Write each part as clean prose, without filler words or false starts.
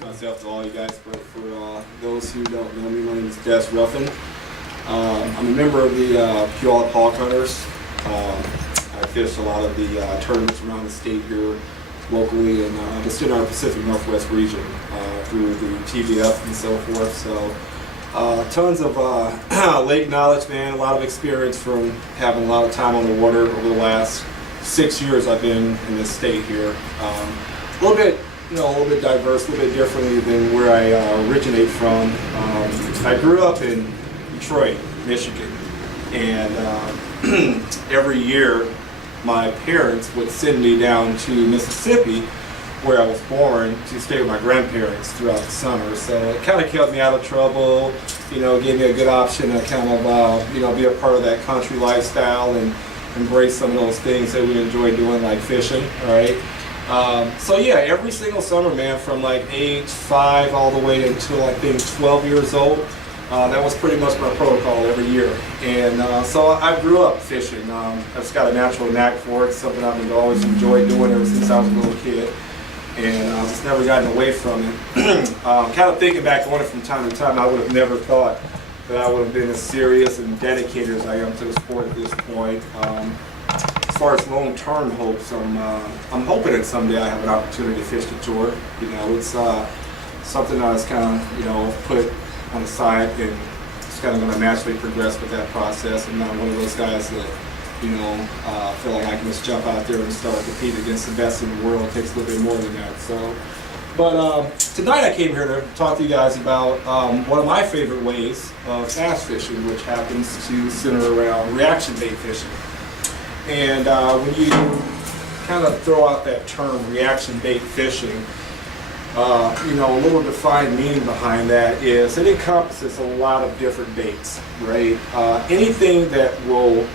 Myself to all you guys, but for those who don't know me, my name is Dez Ruffin. I'm a member of the Puyallup Hawk Hunters. I fish a lot of the tournaments around the state here locally, and just in our Pacific Northwest region through the TVF and so forth. So tons of lake knowledge, man. A lot of experience from having a lot of time on the water over the last 6 years I've been in this state here. A little bit diverse, a little bit differently than where I originate from. I grew up in Detroit, Michigan, and every year my parents would send me down to Mississippi, where I was born, to stay with my grandparents throughout the summer. So it kind of kept me out of trouble, gave me a good option to kind of, be a part of that country lifestyle and embrace some of those things that we enjoy doing, like fishing, right? So yeah, every single summer, man, from like age 5 all the way until I think 12 years old, that was pretty much my protocol every year. And so I grew up fishing. I've just got a natural knack for it, something I've always enjoyed doing ever since I was a little kid. And I've just never gotten away from it. Kind of thinking back on it from time to time, I would have never thought that I would have been as serious and dedicated as I am to the sport at this point. As far as long-term hopes, I'm hoping that someday I have an opportunity to fish the tour. It's something I was kind of, put on the side, and it's kind of going to naturally progress with that process. I'm not one of those guys that, feel like I can just jump out there and start competing against the best in the world. It takes a little bit more than that. So, but tonight I came here to talk to you guys about one of my favorite ways of bass fishing, which happens to center around reaction bait fishing. And when you kind of throw out that term, reaction bait fishing, a little defined meaning behind that is it encompasses a lot of different baits, right? Anything that will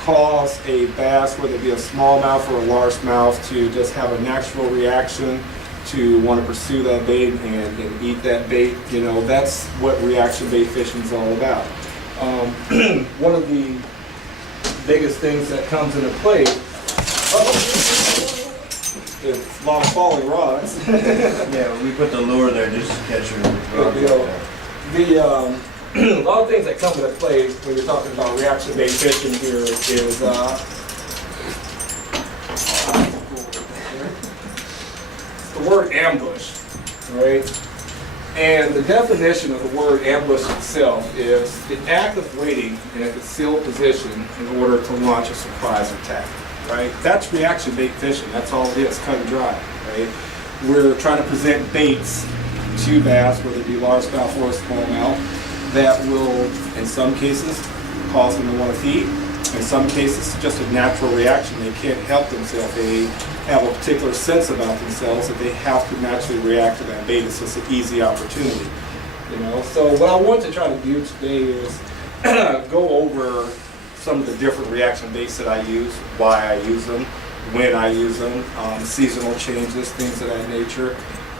cause a bass, whether it be a smallmouth or a largemouth, to just have a natural reaction to want to pursue that bait and eat that bait, that's what reaction bait fishing is all about. One of the biggest things that comes into play is long falling rods. Yeah, we put the lure there just to catch your rod. A lot of things that come into play when you're talking about reaction bait fishing here is the word ambush, right? And the definition of the word ambush itself is the act of waiting in a concealed position in order to launch a surprise attack, right? That's reaction bait fishing. That's all it is, cut and dry, right? We're trying to present baits to bass, whether it be largemouth or smallmouth, that will, in some cases, cause them to want to feed. In some cases, just a natural reaction. They can't help themselves. They have a particular sense about themselves that they have to naturally react to that bait. It's just an easy opportunity, So what I want to try to do today is go over some of the different reaction baits that I use, why I use them, when I use them, seasonal changes, things of that nature.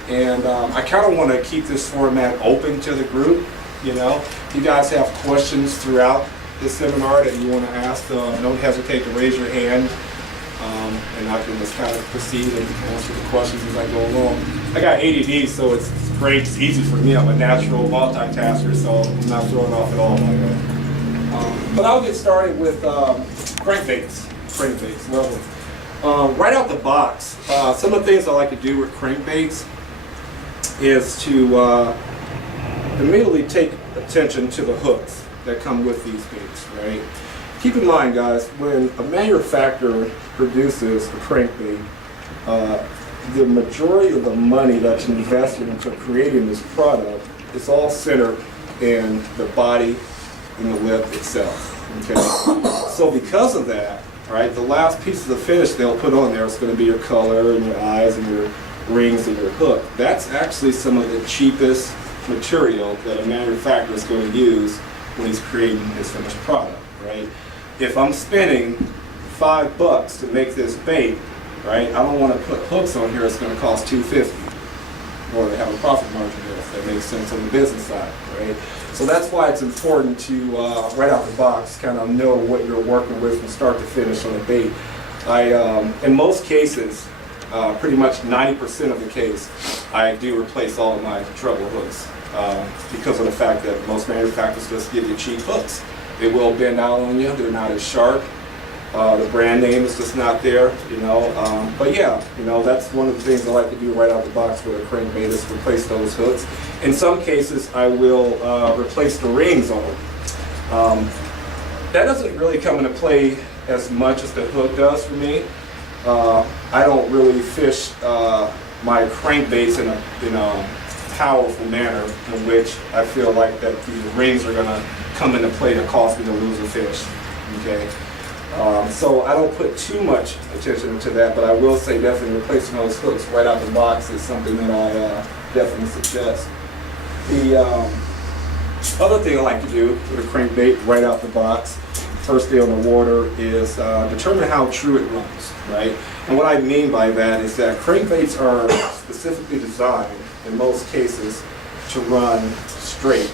And I kind of want to keep this format open to the group. If you guys have questions throughout the seminar that you want to ask, don't hesitate to raise your hand, and I can just kind of proceed and answer the questions as I go along. I got ADD, so it's great. It's easy for me. I'm a natural multitasker, so I'm not thrown off at all by that. But I'll get started with crankbaits. Well, right out the box, some of the things I like to do with crankbaits is to immediately take attention to the hooks that come with these baits, right? Keep in mind, guys, when a manufacturer produces a crankbait, the majority of the money that's invested into creating this product is all centered in the body and the lip itself, okay? So because of that, right, the last piece of the finish they'll put on there is going to be your color and your eyes and your rings and your hook. That's actually some of the cheapest material that a manufacturer is going to use when he's creating his finished product, right? If I'm spending $5 to make this bait, right, I don't want to put hooks on here. It's going to cost $250. in order to have a profit margin there, if that makes sense on the business side, right? So that's why it's important to, right out the box, kind of know what you're working with from start to finish on a bait. In most cases, pretty much 90% of the case, I do replace all of my treble hooks because of the fact that most manufacturers just give you cheap hooks. They will bend out on you, they're not as sharp. The brand name is just not there, you know. But yeah, you know, that's one of the things I like to do right out the box with a crankbait is replace those hooks. In some cases, I will replace the rings on them. That doesn't really come into play as much as the hook does for me. I don't really fish my crankbaits in a powerful manner in which I feel like that the rings are going to come into play to cause me to lose a fish. Okay. So I don't put too much attention into that, but I will say definitely replacing those hooks right out the box is something that I definitely suggest. The other thing I like to do with a crankbait right out the box, first day on the water, is determine how true it runs, right? And what I mean by that is that crankbaits are specifically designed, in most cases, to run straight,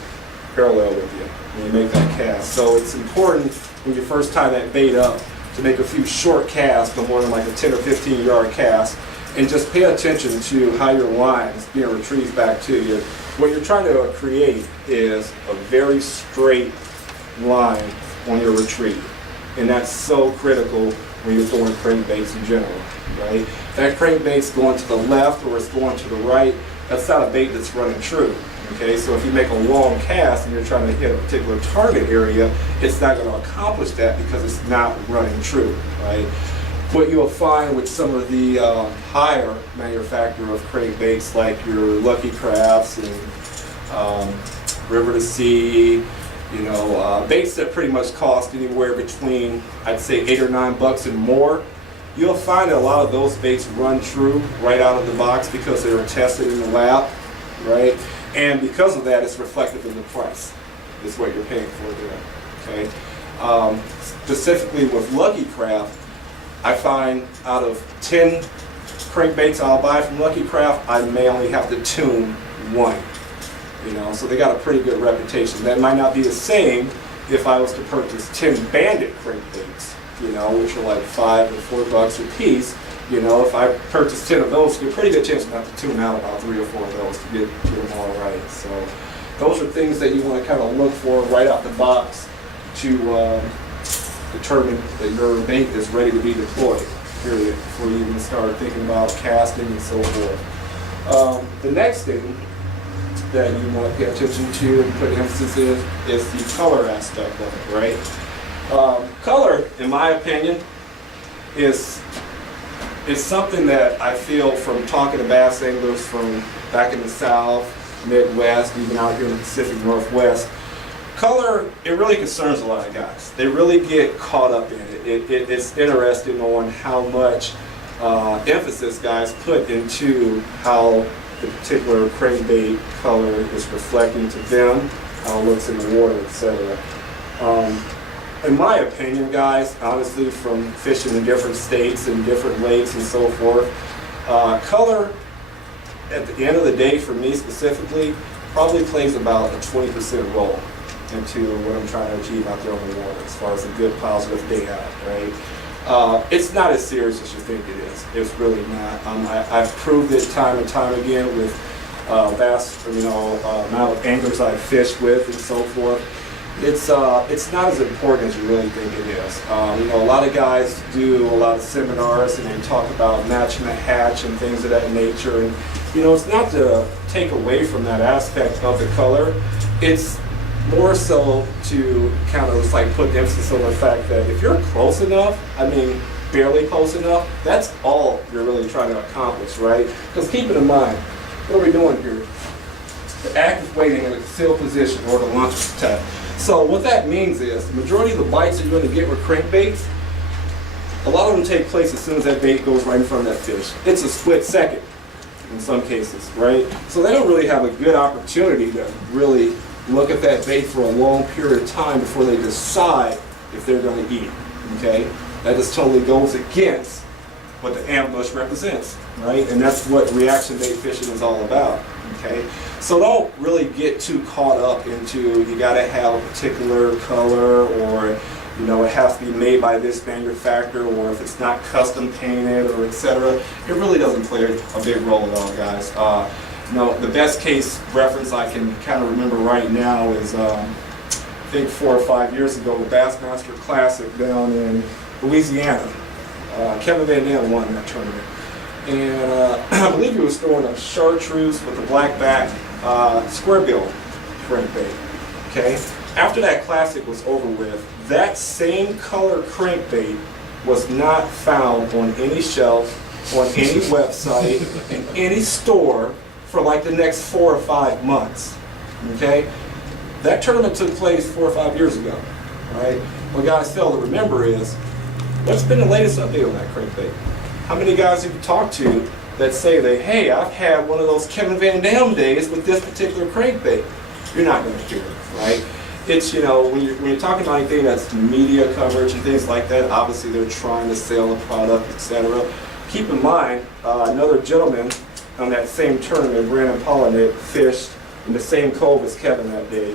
parallel with you when you make that cast. So it's important when you first tie that bait up to make a few short casts, no more than like a 10 or 15 yard cast, and just pay attention to how your line is being retrieved back to you. What you're trying to create is a very straight line on your retrieve, and that's so critical when you're throwing crankbaits in general, right? If that crankbait's going to the left or it's going to the right, that's not a bait that's running true. Okay, so if you make a long cast and you're trying to hit a particular target area, it's not going to accomplish that because it's not running true, right? What you'll find with some of the higher manufacturer of crankbaits, like your Lucky Crafts and River to Sea, you know, baits that pretty much cost anywhere between, I'd say, $8 or $9 and more, you'll find that a lot of those baits run true right out of the box because they were tested in the lab, right? And because of that, it's reflective in the price. Is what you're paying for there. Okay. Specifically with Lucky Craft, I find out of 10 crankbaits I'll buy from Lucky Craft, I may only have to tune one. You know, so they got a pretty good reputation. That might not be the same if I was to purchase 10 Bandit crankbaits, you know, which are like $5 or $4 a piece. You know, if I purchase 10 of those, there's a pretty good chance I'm going to have to tune out about 3 or 4 of those to get them all right. So those are things that you want to kind of look for right out the box to determine that your bait is ready to be deployed, period, before you even start thinking about casting and so forth. The next thing that you want to pay attention to and put emphasis in is the color aspect of it, right? Color, in my opinion, is something that I feel from talking to bass anglers from back in the South, Midwest, even out here in the Pacific Northwest. Color, it really concerns a lot of guys. They really get caught up in it. It's interesting on how much emphasis guys put into how the particular crankbait color is reflecting to them, how it looks in the water, etc. In my opinion, guys, honestly, from fishing in different states and different lakes and so forth, color, at the end of the day, for me specifically, probably plays about a 20% role into what I'm trying to achieve out there on the water as far as a good, positive day out, right? It's not as serious as you think it is. It's really not. I've proved it time and time again with vast, amount of anglers I've fished with and so forth. It's not as important as you really think it is. A lot of guys do a lot of seminars and they talk about matching a hatch and things of that nature. And it's not to take away from that aspect of the color. It's more so to kind of like put emphasis on the fact that if you're close enough, barely close enough, that's all you're really trying to accomplish, right? Because keep it in mind, what are we doing here? The active waiting in a concealed position or the launch attack. So what that means is the majority of the bites that you're going to get with crankbaits, a lot of them take place as soon as that bait goes right in front of that fish. It's a split second in some cases, right? So they don't really have a good opportunity to really look at that bait for a long period of time before they decide if they're going to eat it, okay? That just totally goes against what the ambush represents, right? And that's what reaction bait fishing is all about, okay? So don't really get too caught up into you gotta have a particular color, or you know, it has to be made by this manufacturer, or if it's not custom painted, or etc. It really doesn't play a big role at all, guys. You know, the best case reference I can kind of remember right now is I think 4 or 5 years ago, the Bassmaster Classic down in Louisiana. Kevin Van Dam won that tournament. And I believe he was throwing a chartreuse with a black back square bill crankbait. Okay? After that classic was over with, that same color crankbait was not found on any shelf, on any website, in any store for like the next 4 or 5 months. Okay? That tournament took place 4 or 5 years ago. Right? What guys fail to remember is, what's been the latest update on that crankbait? How many guys have you talked to that say that, hey, I've had one of those Kevin Van Dam days with this particular crankbait? You're not going to hear it, right? It's, you know, when you're talking about anything that's media coverage and things like that, obviously they're trying to sell a product, etc. Keep in mind, another gentleman on that same tournament, Brandon Pollinet, fished in the same cove as Kevin that day.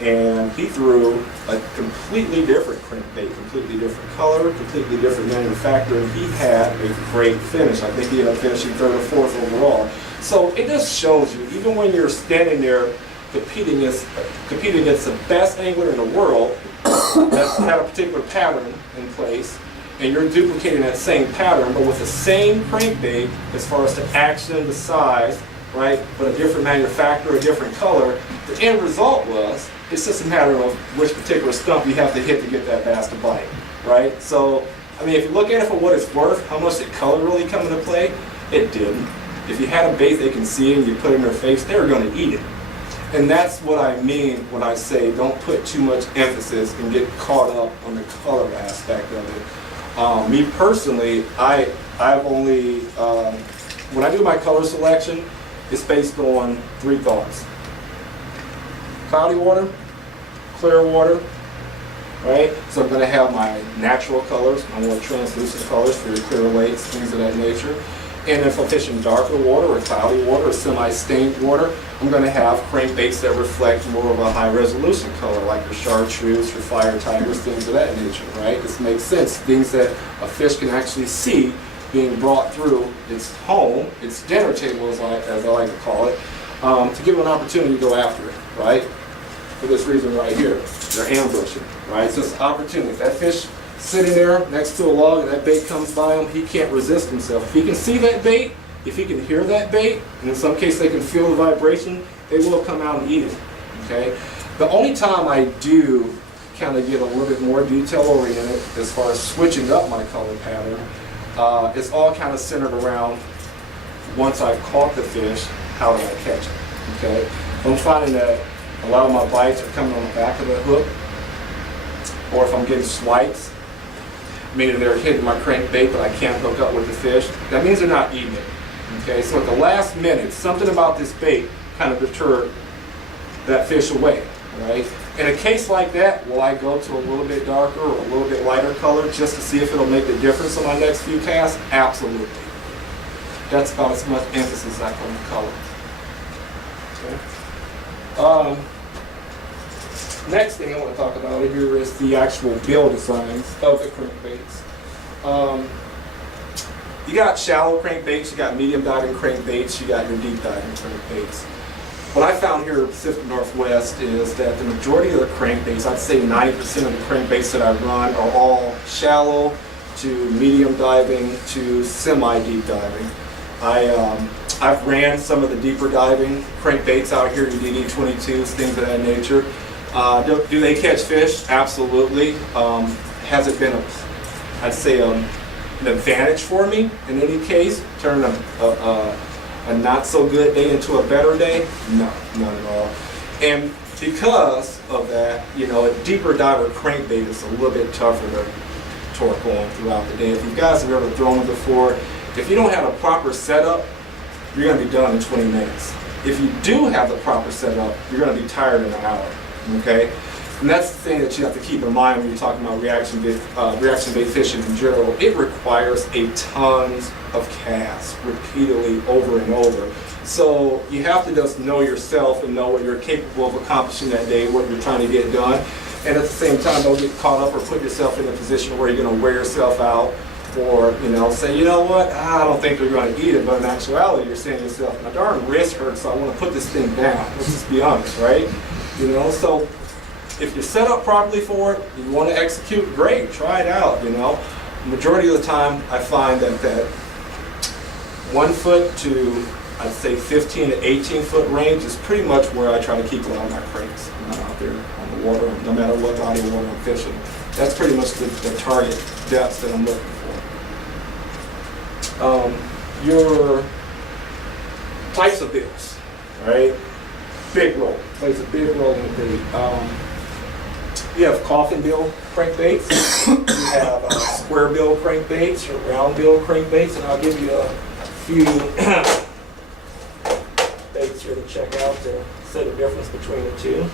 And he threw a completely different crankbait, completely different color, completely different manufacturer, and he had a great finish. I think he ended up finishing 3rd or 4th overall. So it just shows you, even when you're standing there competing against the best angler in the world that's had a particular pattern in place, and you're duplicating that same pattern, but with the same crankbait as far as the action, the size, right, but a different manufacturer, a different color, the end result was, it's just a matter of which particular stump you have to hit to get that bass to bite, right? So, I mean, if you look at it for what it's worth, how much did color really come into play? It didn't. If you had a bait they can see and you put it in their face, they're going to eat it. And that's what I mean when I say don't put too much emphasis and get caught up on the color aspect of it. Me personally, I've only, when I do my color selection, it's based on 3 thoughts. Cloudy water, clear water, right? So I'm going to have my natural colors, my more translucent colors for your clear lakes, things of that nature. And if I'm fishing darker water or cloudy water or semi-stained water, I'm going to have crankbaits that reflect more of a high-resolution color, like your chartreuse, your fire tigers, things of that nature, right? This makes sense. Things that a fish can actually see being brought through its home, its dinner table, as I like to call it, to give them an opportunity to go after it, right? For this reason right here, they're ambushing, right? So it's an opportunity. If that fish sitting there next to a log and that bait comes by him, he can't resist himself. If he can see that bait, if he can hear that bait, and in some cases they can feel the vibration, they will come out and eat it, okay? The only time I do kind of get a little bit more detail oriented as far as switching up my color pattern, it's all kind of centered around, once I've caught the fish, how do I catch it, okay? I'm finding that a lot of my bites are coming on the back of the hook, or if I'm getting swipes, meaning they're hitting my crankbait but I can't hook up with the fish, that means they're not eating it. Okay, so at the last minute, something about this bait kind of deterred that fish away, right? In a case like that, will I go to a little bit darker or a little bit lighter color just to see if it'll make a difference on my next few casts? Absolutely. That's about as much emphasis I put on color. Okay. Next thing I want to talk about here is the actual bill designs of the crankbaits. You got shallow crankbaits, you got medium diving crankbaits, you got your deep diving crankbaits. What I found here in the Pacific Northwest is that the majority of the crankbaits, I'd say 90% of the crankbaits that I run are all shallow to medium diving to semi-deep diving. I've ran some of the deeper diving crankbaits out here, your DD22s, things of that nature. Do they catch fish? Absolutely. Has it been, I'd say, an advantage for me in any case, turning a not so good day into a better day? No, not at all. And because of that, you know, a deeper diver crankbait is a little bit tougher to torque on throughout the day. If you guys have ever thrown them before, if you don't have a proper setup, you're going to be done in 20 minutes. If you do have the proper setup, you're going to be tired in an hour. Okay? And that's the thing that you have to keep in mind when you're talking about reaction-based fishing in general. It requires a tons of casts repeatedly over and over. So you have to just know yourself and know what you're capable of accomplishing that day, what you're trying to get done. And at the same time, don't get caught up or put yourself in a position where you're going to wear yourself out, or say, you know what, I don't think they're going to eat it. But in actuality, you're saying to yourself, my darn wrist hurts, so I want to put this thing down. Let's just be honest, right? So if you're set up properly for it, you want to execute, great, try it out. Majority of the time, I find that 1 foot to, I'd say 15 to 18 foot range is pretty much where I try to keep a lot of my crates when I'm out there on the water, no matter what body of water I'm fishing. That's pretty much the target depths that I'm looking for. Your types of bills, right? Big role, plays a big role in the bait. You have coffin bill crankbaits, you have square bill crankbaits, or round bill crankbaits, and I'll give you a few baits here to check out to see the difference between the two.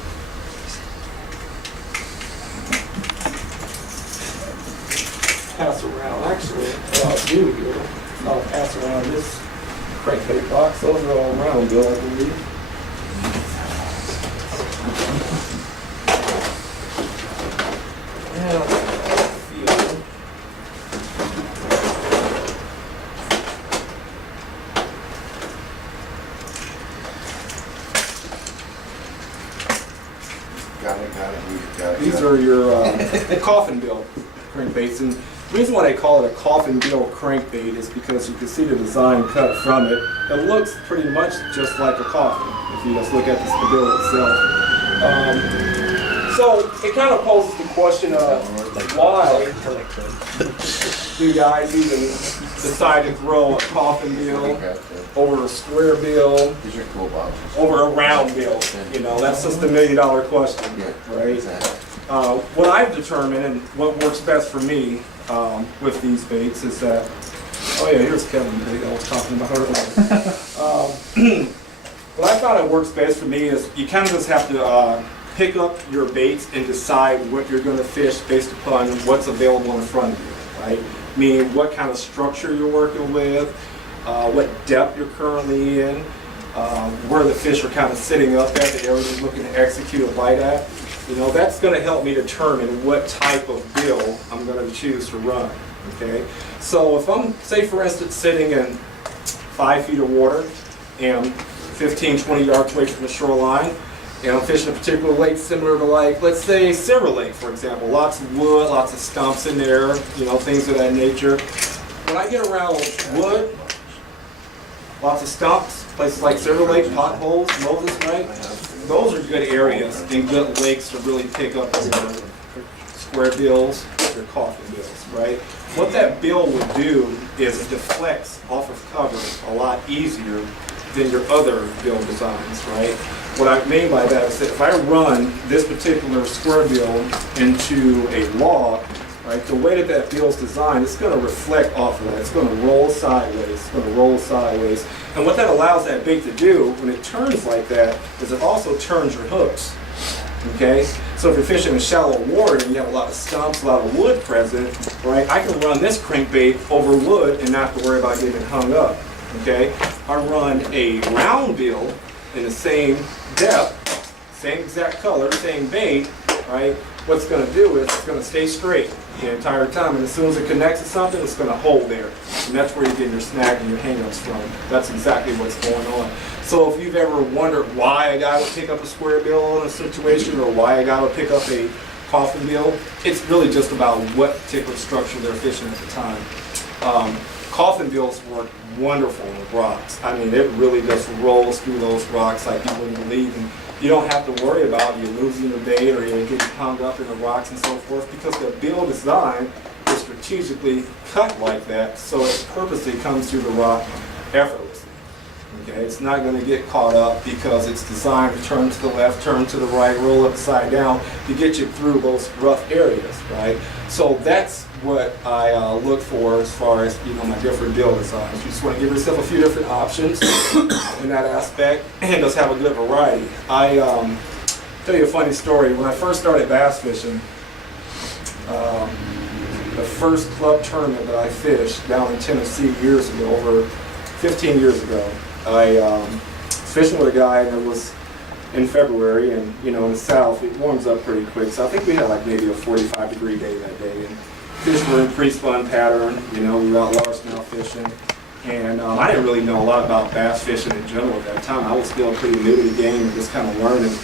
Pass around, actually, what I'll do here, I'll pass around this crankbait box. Those are all round bill, I believe. Yeah, a few. Got it. These are your coffin bill crankbaits, and the reason why they call it a coffin bill crankbait is because you can see the design cut from it. It looks pretty much just like a coffin if you just look at the bill itself. So it kind of poses the question of why do guys even decide to throw a coffin bill over a square bill, These are cool boxes. over a round bill? That's just $1 million question, right? What I've determined and what works best for me with these baits is that, oh yeah, here's Kevin's bait I was talking about earlier. What I found that works best for me is you kind of just have to pick up your baits and decide what you're going to fish based upon what's available in front of you, right? Meaning what kind of structure you're working with, what depth you're currently in, where the fish are kind of sitting up at, the area you're looking to execute a bite at. That's going to help me determine what type of bill I'm going to choose to run, okay? So if I'm, say for instance, sitting in 5 feet of water and 15, 20 yards away from the shoreline, and I'm fishing a particular lake similar to, like, let's say Silver Lake, for example. Lots of wood, lots of stumps in there, things of that nature. When I get around wood, lots of stumps, places like Silver Lake, potholes, Moses, right? Those are good areas and good lakes to really pick up your square bills, your coffin bills, right? What that bill would do is it deflects off of cover a lot easier than your other bill designs, right? What I mean by that is that if I run this particular square bill into a log, right, the way that bill is designed, it's going to reflect off of that. It's going to roll sideways. It's going to roll sideways. And what that allows that bait to do when it turns like that is it also turns your hooks. Okay? So if you're fishing in shallow water and you have a lot of stumps, a lot of wood present, right, I can run this crankbait over wood and not have to worry about getting hung up. Okay? I run a round bill in the same depth, same exact color, same bait, right? What's going to do is it's going to stay straight the entire time, and as soon as it connects to something, it's going to hold there. And that's where you get your snag and your hang-ups from. That's exactly what's going on. So if you've ever wondered why a guy would pick up a square bill in a situation, or why a guy would pick up a coffin bill, it's really just about what particular structure they're fishing at the time. Coffin bills work wonderful with rocks. I mean, it really just rolls through those rocks like you wouldn't believe. And you don't have to worry about you losing the bait or you getting hung up in the rocks and so forth, because the bill design is strategically cut like that, so it purposely comes through the rock effortlessly. Okay, it's not going to get caught up because it's designed to turn to the left, turn to the right, roll upside down to get you through those rough areas, right? So that's what I look for as far as my different bill designs. You just want to give yourself a few different options in that aspect and just have a good variety. tell you a funny story. When I first started bass fishing, the first club tournament that I fished down in Tennessee years ago, over 15 years ago, I was fishing with a guy, and it was in February, and in the South it warms up pretty quick, so I think we had like maybe a 45-degree day that day, and fish were in pre-spun pattern. We were out largemouth fishing, and I didn't really know a lot about bass fishing in general at that time. I was still pretty new to the game and just kind of learning.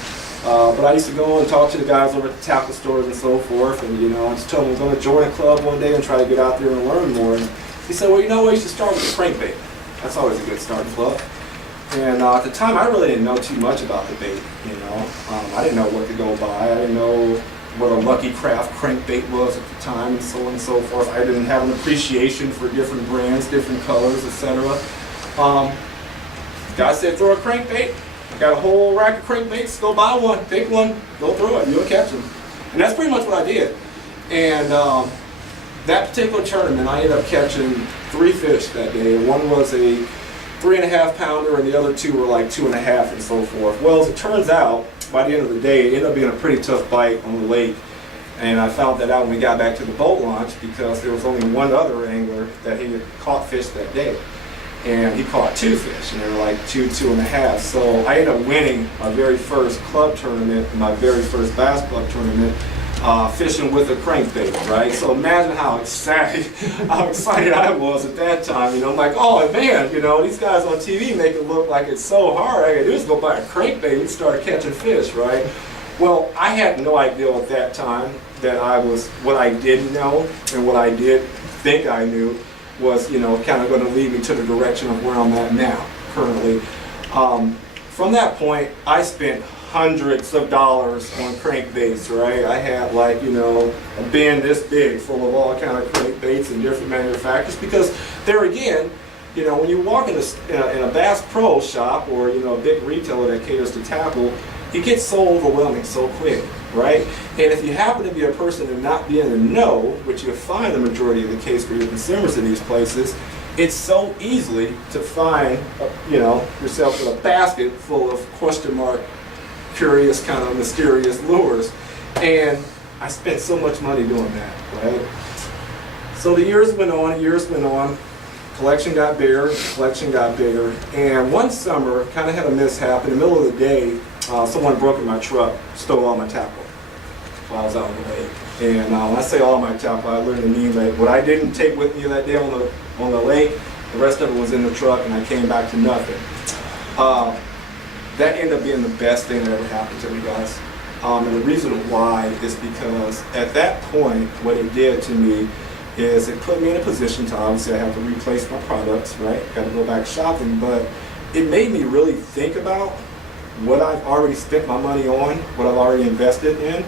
But I used to go and talk to the guys over at the tackle stores and so forth, and I just told them I was going to join a club one day and try to get out there and learn more. And he said, well, you should start with a crankbait. That's always a good starting club. And at the time, I really didn't know too much about the bait. I didn't know what to go by. I didn't know what a Lucky Craft crankbait was at the time, and so on and so forth. I didn't have an appreciation for different brands, different colors, etc. Guy said, throw a crankbait. I got a whole rack of crankbaits. Go buy one, pick one, go throw it. You'll catch them. And that's pretty much what I did. And that particular tournament, I ended up catching 3 fish that day. One was a 3.5 pounder, and the other 2 were like 2.5 and so forth. Well, as it turns out, by the end of the day, it ended up being a pretty tough bite on the lake. And I found that out when we got back to the boat launch, because there was only one other angler that he had caught fish that day. And he caught 2 fish, and they were like 2.5. So I ended up winning my very first club tournament, my very first bass club tournament, fishing with a crankbait, right? So imagine how excited I was at that time. I'm like, oh man, these guys on TV make it look like it's so hard. All I gotta do is go buy a crankbait and start catching fish, right? Well, I had no idea at that time that what I didn't know and what I did think I knew was, kind of going to lead me to the direction of where I'm at now, currently. From that point, I spent hundreds of dollars on crankbaits, right? I had like, a bin this big full of all kind of crankbaits and different manufacturers, because there again, when you walk in a Bass Pro shop or, a big retailer that caters to tackle, it gets so overwhelming so quick, right? And if you happen to be a person and not be in the know, which you'll find the majority of the case for your consumers in these places, it's so easily to find, yourself with a basket full of question mark, curious, kind of mysterious lures. And I spent so much money doing that, right? So the years went on, collection got bigger, and one summer, kind of had a mishap. In the middle of the day, someone broke in my truck, stole all my tackle while I was out on the lake. And when I say all my tackle, I literally mean that what I didn't take with me that day on the lake, the rest of it was in the truck, and I came back to nothing. That ended up being the best thing that ever happened to me, guys. And the reason why is because at that point, what it did to me is it put me in a position to, obviously I have to replace my products, right? Got to go back shopping, but it made me really think about what I've already spent my money on, what I've already invested in,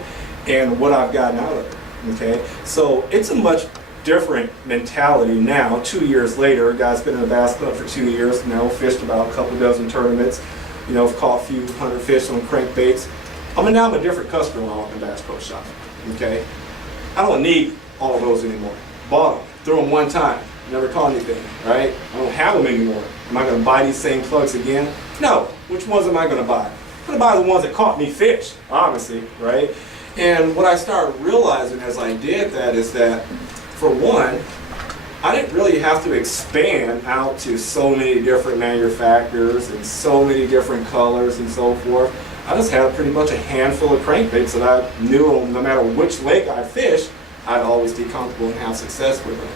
and what I've gotten out of it, okay? So it's a much different mentality now, 2 years later. Guy's been in the bass club for 2 years now, fished about a couple dozen tournaments, caught a few hundred fish on crankbaits. Now I'm a different customer when I walk in Bass Pro Shop, okay? I don't need all of those anymore. Bought them, threw them one time, never caught anything, right? I don't have them anymore. Am I gonna buy these same plugs again? No. Which ones am I gonna buy? I'm gonna buy the ones that caught me fish, obviously, right? And what I started realizing as I did that is that, for one, I didn't really have to expand out to so many different manufacturers and so many different colors and so forth. I just had pretty much a handful of crankbaits that I knew no matter which lake I fished, I'd always be comfortable and have success with them.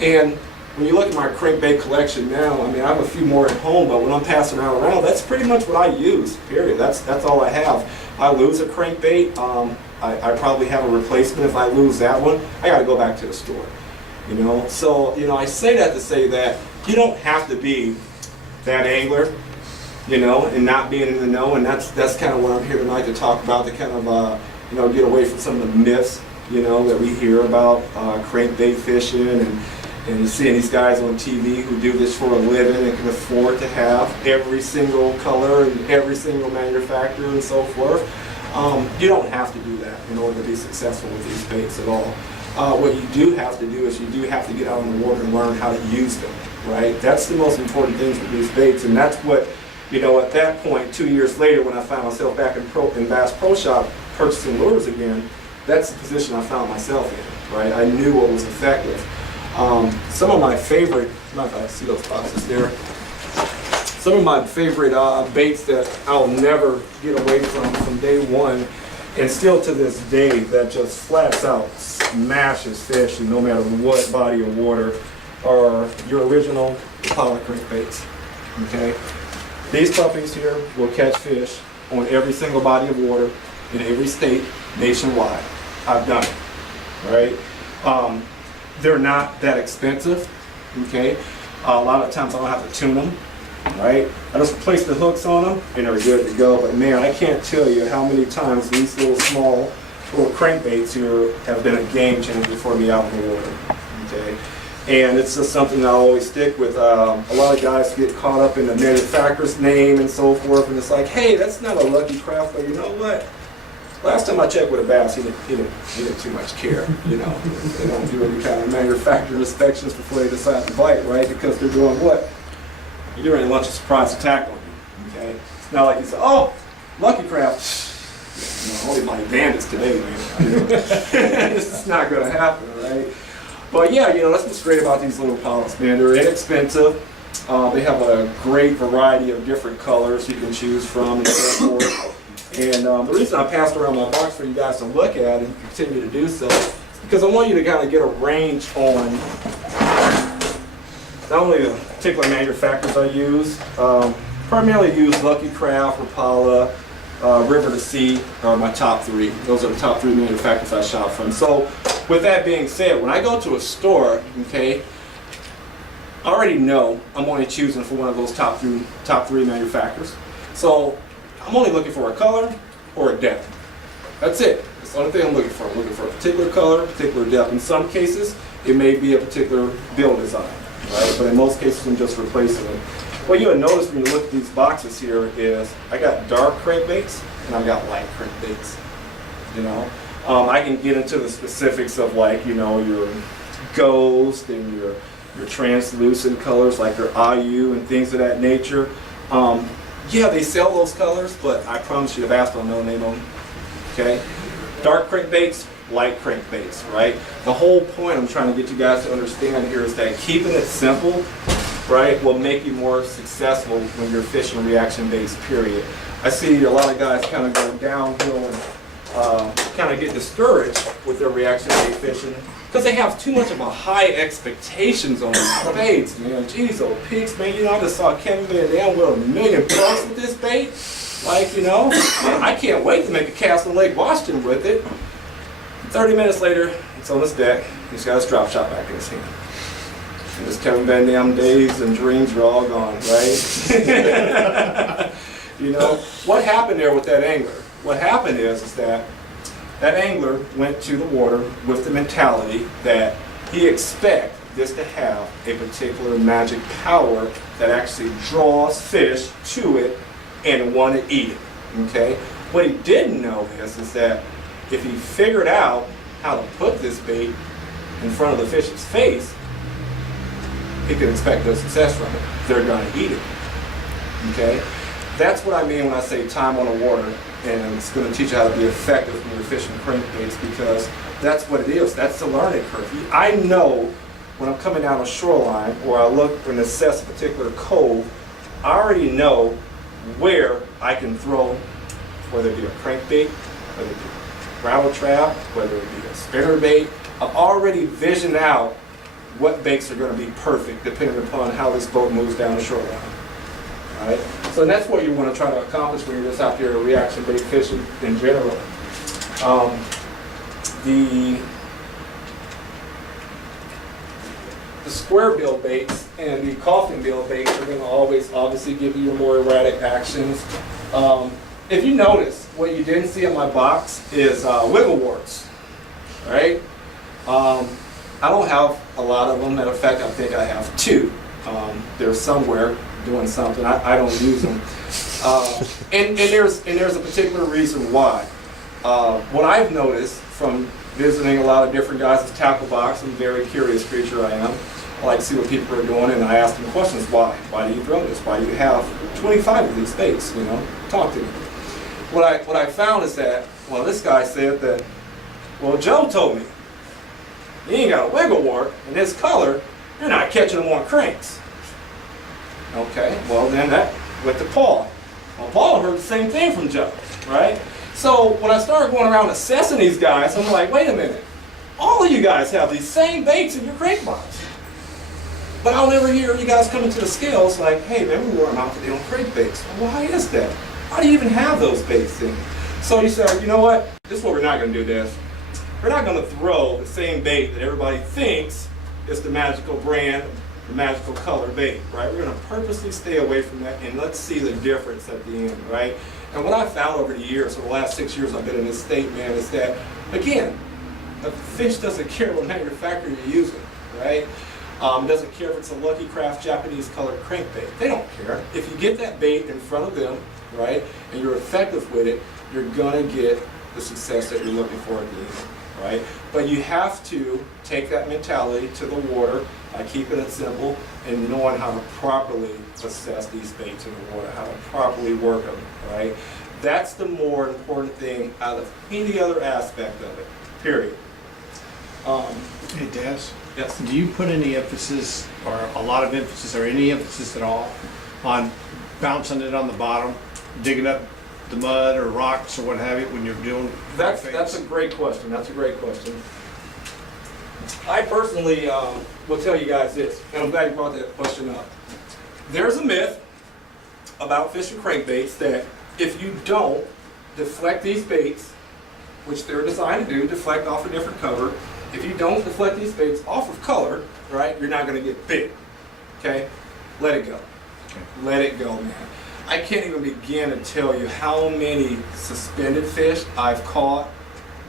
And when you look at my crankbait collection now, I have a few more at home, but when I'm passing around, that's pretty much what I use, period. That's all I have. I lose a crankbait, I probably have a replacement. If I lose that one, I gotta go back to the store. So, I say that to say that you don't have to be that angler, and not being in the know, and that's kind of what I'm here tonight to talk about, to kind of, get away from some of the myths, that we hear about crankbait fishing, and you see these guys on TV who do this for a living and can afford to have every single color and every single manufacturer and so forth. You don't have to do that in order to be successful with these baits at all. What you do have to do is you do have to get out in the water and learn how to use them, right? That's the most important thing with these baits, and that's what You know, at that point, 2 years later, when I found myself back in Bass Pro Shop purchasing lures again, that's the position I found myself in, right? I knew what was effective. Some of my favorite, I see those boxes there. Some of my favorite baits that I'll never get away from day one, and still to this day, that just flats out smashes fish, and no matter what body of water, are your original Apollo crankbaits. Okay, these puppies here will catch fish on every single body of water in every state nationwide. I've done it. Right? They're not that expensive. Okay, a lot of times I don't have to tune them. Right? I just place the hooks on them and they're good to go. But man, I can't tell you how many times these little small crankbaits here have been a game changer for me out in the water. Okay? And it's just something I always stick with. A lot of guys get caught up in the manufacturer's name and so forth, and it's like, hey, that's not a Lucky Craft, but you know what? Last time I checked with a bass, he didn't too much care. You know, they don't do any kind of manufacturer inspections before they decide to bite, right? Because they're doing what? You're doing a launch a surprise attack on you. Okay, it's not like you say, oh, Lucky Craft. Only my bandits today, man. This is not going to happen, right? But yeah, that's what's great about these little Apollos, man. They're inexpensive. They have a great variety of different colors you can choose from and so forth. And the reason I passed around my box for you guys to look at and continue to do so is because I want you to kind of get a range on not only the particular manufacturers I use, primarily use Lucky Craft, Rapala, River to Sea are my top three. Those are the top three manufacturers I shop from. So with that being said, when I go to a store, okay, I already know I'm only choosing for one of those top three manufacturers. So I'm only looking for a color or a depth. That's it. That's the only thing I'm looking for. I'm looking for a particular color, particular depth. In some cases, it may be a particular build design, right? But in most cases, I'm just replacing it. What you'll notice when you look at these boxes here is I got dark crankbaits and I got light crankbaits. I can get into the specifics of your ghost and your translucent colors like your IU and things of that nature. Yeah, they sell those colors, but I promise you the bass don't know the name of them. Okay? Dark crankbaits, light crankbaits, right? The whole point I'm trying to get you guys to understand here is that keeping it simple, right, will make you more successful when you're fishing reaction baits, period. I see a lot of guys kind of go downhill and kind of get discouraged with their reaction bait fishing because they have too much of a high expectations on these baits, man. Jeez, old pigs, man. I just saw Kevin Van Dam with $1 million with this bait. Man, I can't wait to make a cast on Lake Washington with it. 30 minutes later, it's on his deck. He's got his drop shot back in his hand. And his Kevin Van Dam days and dreams are all gone, right? What happened there with that angler? What happened is that angler went to the water with the mentality that he expects this to have a particular magic power that actually draws fish to it and want to eat it. Okay? What he didn't know is that if he figured out how to put this bait in front of the fish's face, he can expect no success from it. They're going to eat it. Okay? That's what I mean when I say time on the water, and it's going to teach you how to be effective when you're fishing crankbaits, because that's what it is. That's the learning curve. I know when I'm coming down a shoreline or I look and assess a particular cove, I already know where I can throw, whether it be a crankbait, whether it be a gravel trap, whether it be a spinner bait. I've already visioned out what baits are going to be perfect depending upon how this boat moves down the shoreline. Right? So that's what you want to try to accomplish when you're just out there reaction bait fishing in general. The square bill baits and the coffin bill baits are going to always obviously give you your more erratic actions. If you notice, what you didn't see in my box is wiggle warts. Right? I don't have a lot of them. Matter of fact, I think I have two. They're somewhere doing something. I don't use them. And there's a particular reason why. What I've noticed from visiting a lot of different guys' tackle box, I'm a very curious creature I am. I like to see what people are doing, and I ask them questions. Why? Why do you throw this? Why do you have 25 of these baits? You know, talk to me. What I found is that, well, this guy said that, well, Joe told me, you ain't got a wiggle work in this color, you're not catching them on cranks. Okay, well then that went to Paul. Well, Paul heard the same thing from Joe, right? So when I started going around assessing these guys, I'm like, wait a minute, all of you guys have these same baits in your crankbox. But I'll never hear you guys coming to the scales like, hey man, we weren't out today on crankbaits. Well, why is that? Why do you even have those baits in? So he said, you know what? This is what we're not going to do, Dez. We're not going to throw the same bait that everybody thinks is the magical brand, the magical color bait, right? We're going to purposely stay away from that, and let's see the difference at the end, right? And what I found over the years, over the last 6 years I've been in this state, man, is that, again, the fish doesn't care what manufacturer you're using, right? It doesn't care if it's a Lucky Craft Japanese colored crankbait. They don't care. If you get that bait in front of them, right, and you're effective with it, you're going to get the success that you're looking for at the end, right? But you have to take that mentality to the water by keeping it simple and knowing how to properly assess these baits in the water, how to properly work them, right? That's the more important thing out of any other aspect of it, period. Hey, Dez. Yes. Do you put any emphasis, or a lot of emphasis, or any emphasis at all, on bouncing it on the bottom, digging up the mud or rocks or what have you when you're doing That's a great question. That's a great question. I personally will tell you guys this, and I'm glad you brought that question up. There's a myth about fishing crankbaits that if you don't deflect these baits, which they're designed to do, deflect off a different cover, if you don't deflect these baits off of color, right, you're not going to get bit. Okay? Let it go. Let it go, man. I can't even begin to tell you how many suspended fish I've caught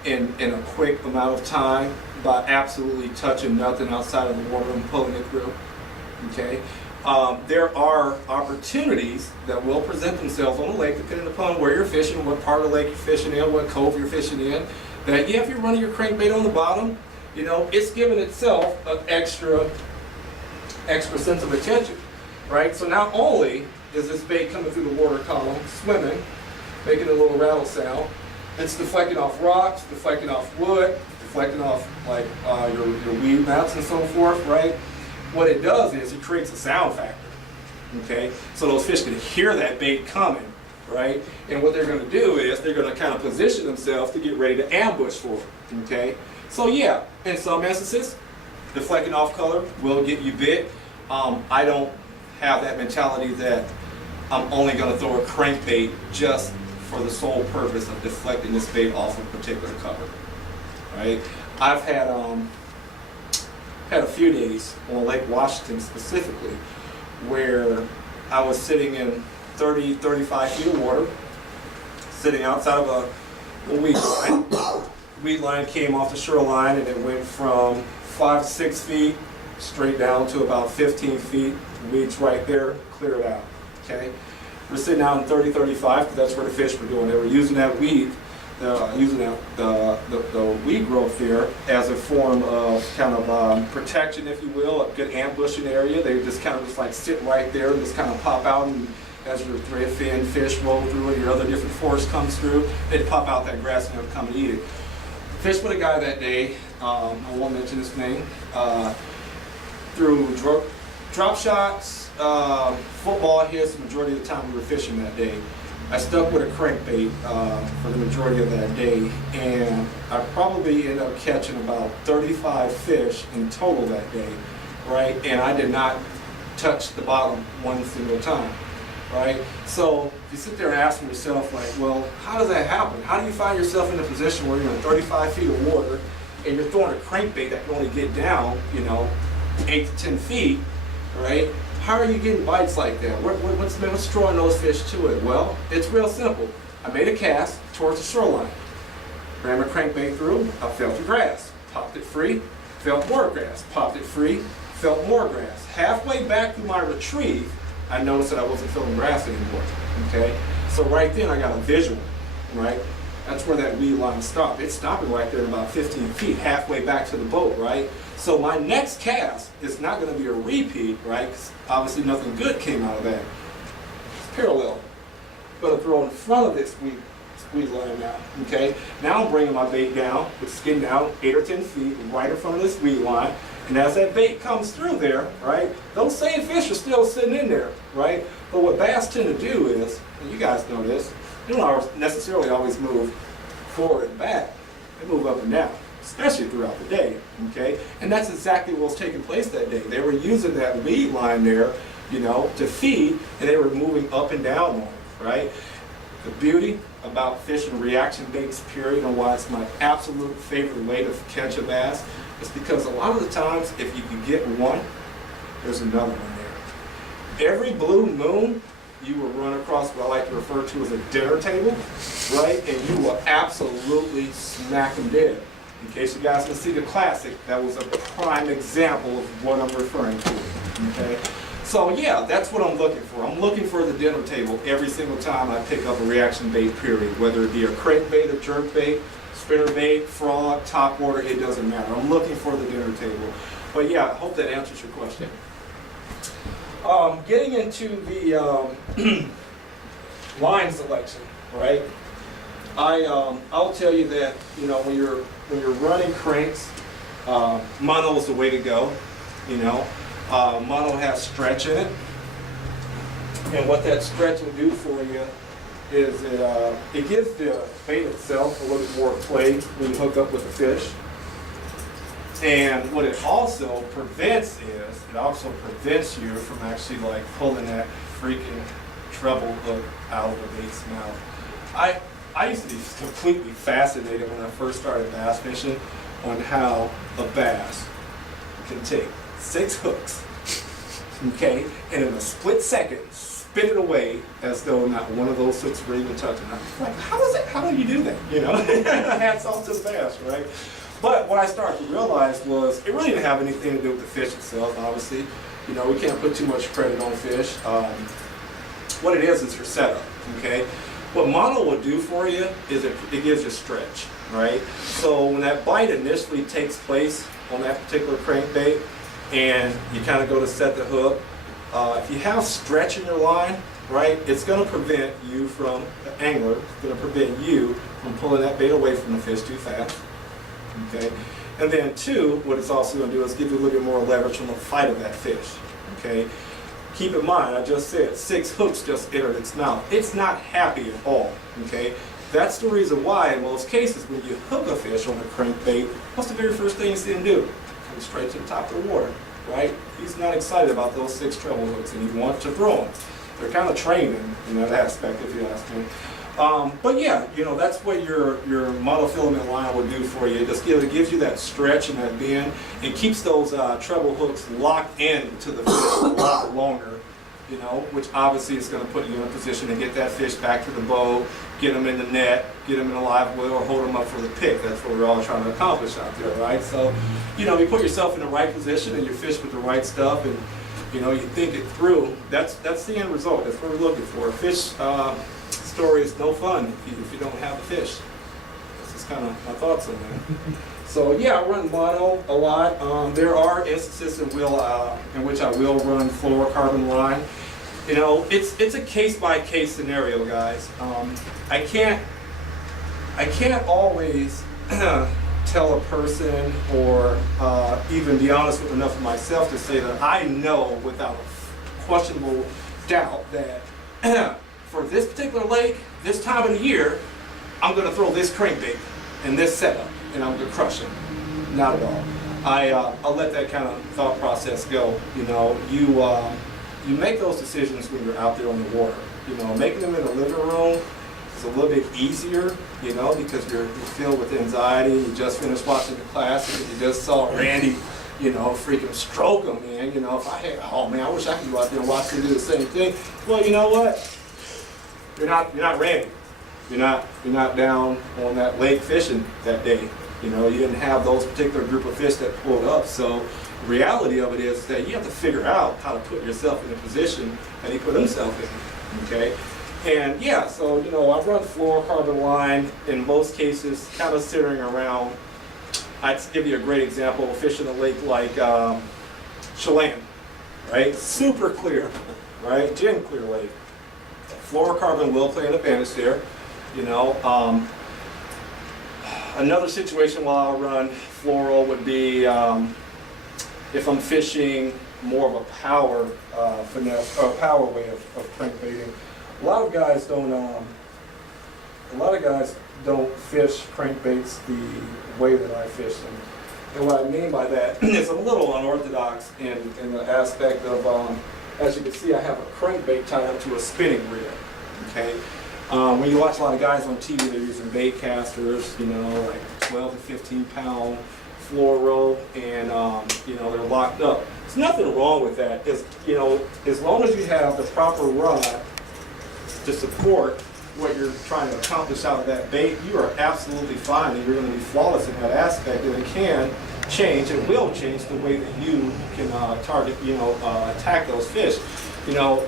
in a quick amount of time by absolutely touching nothing outside of the water and pulling it through. Okay? There are opportunities that will present themselves on the lake, depending upon where you're fishing, what part of the lake you're fishing in, what cove you're fishing in, that yeah, if you're running your crankbait on the bottom, you know, it's giving itself an extra sense of attention, right? So not only is this bait coming through the water column, swimming, making a little rattle sound, it's deflecting off rocks, deflecting off wood, deflecting off like your weed mats and so forth, right? What it does is it creates a sound factor, okay? So those fish can hear that bait coming, right? And what they're going to do is they're going to kind of position themselves to get ready to ambush for it, okay? So yeah, in some instances, deflecting off color will get you bit. I don't have that mentality that I'm only going to throw a crankbait just for the sole purpose of deflecting this bait off a particular cover, right? I've had a few days on Lake Washington specifically where I was sitting in 30, 35 feet of water, sitting outside of a weed line. Weed line came off the shoreline and it went from 5 to 6 feet straight down to about 15 feet. Weeds right there, clear it out, okay? We're sitting out in 30, 35 because that's where the fish were doing. They were using that weed, using the weed growth there as a form of kind of protection, if you will, a good ambushing area. They just kind of just like sit right there and just kind of pop out, and as your threadfin fish roll through it, your other different force comes through, they'd pop out that grass and they would come and eat it. Fished with a guy that day, I won't mention his name, through drop shots, football hits the majority of the time we were fishing that day. I stuck with a crankbait for the majority of that day, and I probably ended up catching about 35 fish in total that day, right? And I did not touch the bottom one single time, right? So you sit there and ask yourself, like, well, how does that happen? How do you find yourself in a position where you're in 35 feet of water and you're throwing a crankbait that can only get down, 8 to 10 feet, right? How are you getting bites like that? What's drawing those fish to it? Well, it's real simple. I made a cast towards the shoreline. Ran my crankbait through, I felt the grass. Popped it free, felt more grass. Popped it free, felt more grass. Halfway back through my retrieve, I noticed that I wasn't feeling grass anymore, okay? So right then I got a visual, right? That's where that weed line stopped. It's stopping right there about 15 feet, halfway back to the boat, right? So my next cast is not going to be a repeat, right? 'Cause obviously nothing good came out of that. It's parallel. I'm going to throw in front of this weed line now, okay? Now I'm bringing my bait down, which is getting down 8 or 10 feet right in front of this weed line. And as that bait comes through there, right, those same fish are still sitting in there, right? But what bass tend to do is, and you guys know this, they don't necessarily always move forward and back. They move up and down, especially throughout the day, okay? And that's exactly what was taking place that day. They were using that weed line there, you know, to feed, and they were moving up and down on it, right? The beauty about fishing reaction baits, period, and why it's my absolute favorite way to catch a bass is because a lot of the times, if you can get one, there's another one there. Every blue moon, you will run across what I like to refer to as a dinner table, right? And you will absolutely smack them dead. In case you guys can see the classic, that was a prime example of what I'm referring to, okay? So yeah, that's what I'm looking for. I'm looking for the dinner table every single time I pick up a reaction bait, period. Whether it be a crankbait, a jerkbait, spinnerbait, frog, topwater, it doesn't matter. I'm looking for the dinner table. But yeah, I hope that answers your question. Getting into the line selection, right? I'll tell you that, you know, when you're running cranks, mono is the way to go. You know, mono has stretch in it, and what that stretch will do for you is it gives the bait itself a little bit more play when you hook up with the fish. And what it also prevents is, it also prevents you from actually like pulling that freaking treble hook out of the bait's mouth. I used to be completely fascinated when I first started bass fishing on how a bass can take 6 hooks, okay, and in a split second spit it away as though not one of those hooks were even touching. I'm like, how do you do that? You know, hats off to the bass, right? But what I started to realize was it really didn't have anything to do with the fish itself, obviously. You know, we can't put too much credit on fish. What it is your setup, okay? What mono will do for you is it gives you stretch, right? So when that bite initially takes place on that particular crankbait and you kind of go to set the hook, if you have stretch in your line, right, it's going to prevent you from, the angler, it's going to prevent you from pulling that bait away from the fish too fast. Okay, and then 2, what it's also going to do is give you a little bit more leverage on the fight of that fish. Okay, keep in mind, I just said 6 hooks just entered its mouth. It's not happy at all. Okay, that's the reason why in most cases when you hook a fish on a crankbait, what's the very first thing you see him do? Come straight to the top of the water, right? He's not excited about those 6 treble hooks and he wants to throw them. They're kind of trained in that aspect, if you ask me. But yeah, you know, that's what your monofilament line will do for you. It gives you that stretch and that bend. It keeps those treble hooks locked in to the fish a lot longer, you know, which obviously is going to put you in a position to get that fish back to the boat, get them in the net, get them in a live well, or hold them up for the pick. That's what we're all trying to accomplish out there, right? So, you know, you put yourself in the right position and you fish with the right stuff and, you know, you think it through. That's the end result. That's what we're looking for. Fish story is no fun if you don't have a fish. This is kind of my thoughts on that. So yeah, I run mono a lot. There are instances in which I will run fluorocarbon line. You know, it's a case-by-case scenario, guys. I can't always tell a person or even be honest with enough of myself to say that I know without a questionable doubt that for this particular lake, this time of the year, I'm going to throw this crankbait in this setup, and I'm going to crush it. Not at all. I'll let that kind of thought process go. You know, you make those decisions when you're out there on the water. You know, making them in the living room is a little bit easier, you know, because you're filled with anxiety. You just finished watching the classic, and you just saw Randy, you know, freaking stroke him, man. You know, if I had, oh man, I wish I could go out there and watch him do the same thing. Well, you know what? You're not ready. You're not down on that lake fishing that day. You know, you didn't have those particular group of fish that pulled up. So the reality of it is that you have to figure out how to put yourself in the position that he put himself in. Okay, And yeah, so I run fluorocarbon line in most cases, kind of centering around. I'd give you a great example of fishing a lake like Chelan, right? Super clear, right? Gin clear lake. Fluorocarbon will play an advantage there, Another situation while I'll run fluoro would be if I'm fishing more of a power finesse or power way of crankbaiting. A lot of guys don't fish crankbaits the way that I fish them. And what I mean by that is I'm a little unorthodox in the aspect of, as you can see, I have a crankbait tied up to a spinning reel. Okay. When you watch a lot of guys on TV, they're using bait casters, like 12 to 15 pound fluoro, and they're locked up. There's nothing wrong with that. As long as you have the proper rod to support what you're trying to accomplish out of that bait, you are absolutely fine, and you're going to be flawless in that aspect. And it can change, it will change the way that you can target, attack those fish.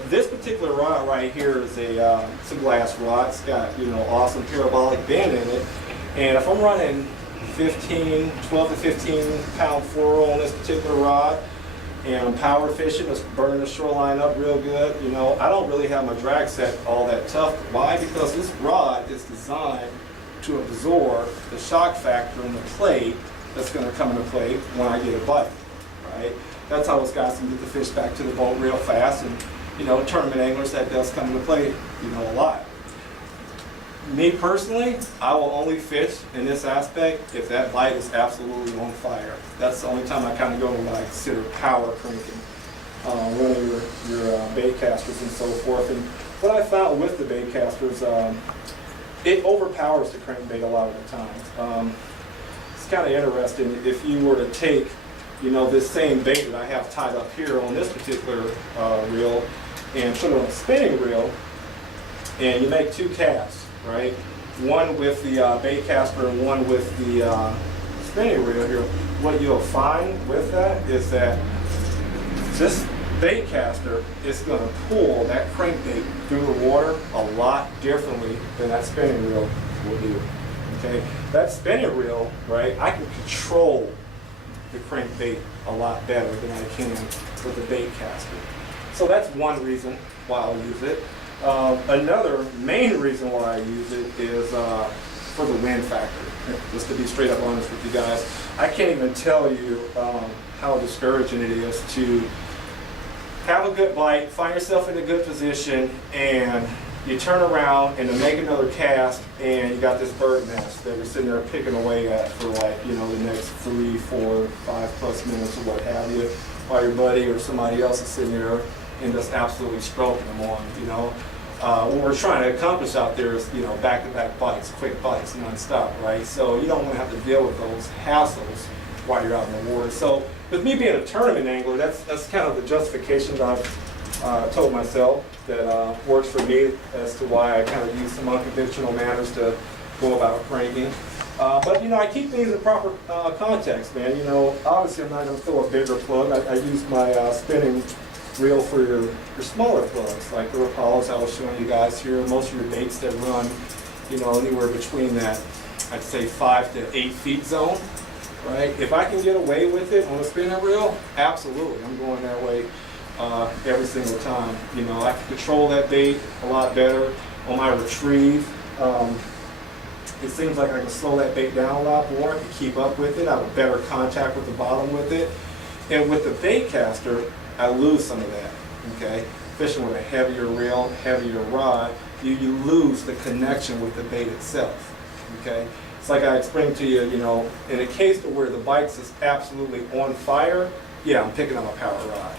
This particular rod right here is it's a glass rod. It's got, awesome parabolic bend in it. And if I'm running 12 to 15 pound fluoro on this particular rod, and I'm power fishing, it's burning the shoreline up real good, I don't really have my drag set all that tough. Why? Because this rod is designed to absorb the shock factor in the plate that's going to come into play when I get a bite, right? That's how us guys can get the fish back to the boat real fast, and tournament anglers, that does come into play, a lot. Me personally, I will only fish in this aspect if that bite is absolutely on fire. That's the only time I kind of go to what I consider power cranking, running your bait casters and so forth. And what I found with the bait casters, it overpowers the crankbait a lot of the times. It's kind of interesting if you were to take this same bait that I have tied up here on this particular reel and put it on a spinning reel, and you make two casts, right? One with the bait caster and one with the spinning reel here. What you'll find with that is that this bait caster is going to pull that crankbait through the water a lot differently than that spinning reel will do. Okay, that spinning reel, right? I can control the crankbait a lot better than I can with the bait caster. So that's one reason why I'll use it. Another main reason why I use it is for the wind factor. Just to be straight up honest with you guys, I can't even tell you how discouraging it is to have a good bite, find yourself in a good position, and you turn around and to make another cast, and you got this bird nest that you're sitting there picking away at for the next 3, 4, 5+ minutes or what have you, while your buddy or somebody else is sitting there and just absolutely stroking them on, What we're trying to accomplish out there is, back-to-back bites, quick bites, non-stop, right? So you don't want to have to deal with those hassles while you're out in the water. So with me being a tournament angler, that's kind of the justification that I've told myself that works for me as to why I kind of use some unconventional manners to go about cranking. But I keep things in proper context, man. Obviously I'm not going to throw a bigger plug. I use my spinning reel for your smaller plugs, like the Rapalas I was showing you guys here. Most of your baits that run, anywhere between that, I'd say 5 to 8 feet zone, right? If I can get away with it on a spinning reel, absolutely, I'm going that way every single time. I can control that bait a lot better on my retrieve. It seems like I can slow that bait down a lot more. I can keep up with it. I have a better contact with the bottom with it. And with the bait caster, I lose some of that, okay? Fishing with a heavier reel, heavier rod, you lose the connection with the bait itself, okay? It's like I explained to you, in a case to where the bite's is absolutely on fire, yeah, I'm picking up a power rod,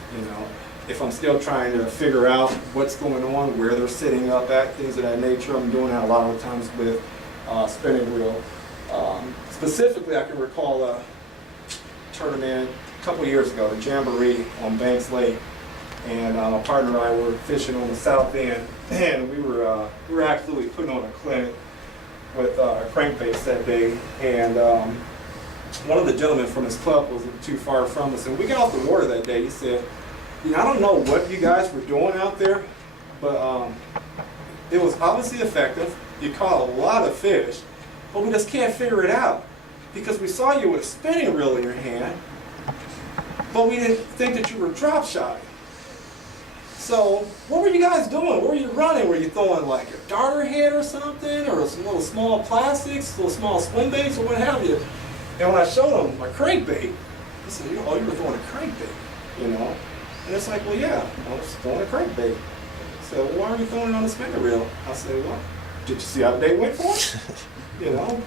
If I'm still trying to figure out what's going on, where they're sitting up at, things of that nature, I'm doing that a lot of times with spinning reel. Specifically, I can recall a tournament a couple years ago, the Jamboree on Banks Lake, and my partner and I were fishing on the south end, and we were absolutely putting on a clinic with crankbaits that day. And one of the gentlemen from his club wasn't too far from us, and we got off the water that day. He said, I don't know what you guys were doing out there, but It was obviously effective. You caught a lot of fish, but we just can't figure it out because we saw you with a spinning reel in your hand, but we didn't think that you were drop shotting. So what were you guys doing? What were you running? Were you throwing like a darter head or something, or some little small plastics, little small swim baits, or what have you? And when I showed them my crankbait, he said, "Oh, you were throwing a crankbait, you know?" And it's like, "Well, yeah, I was throwing a crankbait." So why are you throwing it on the spinning reel? I said, "Well, did you see how the day went for it?" You know,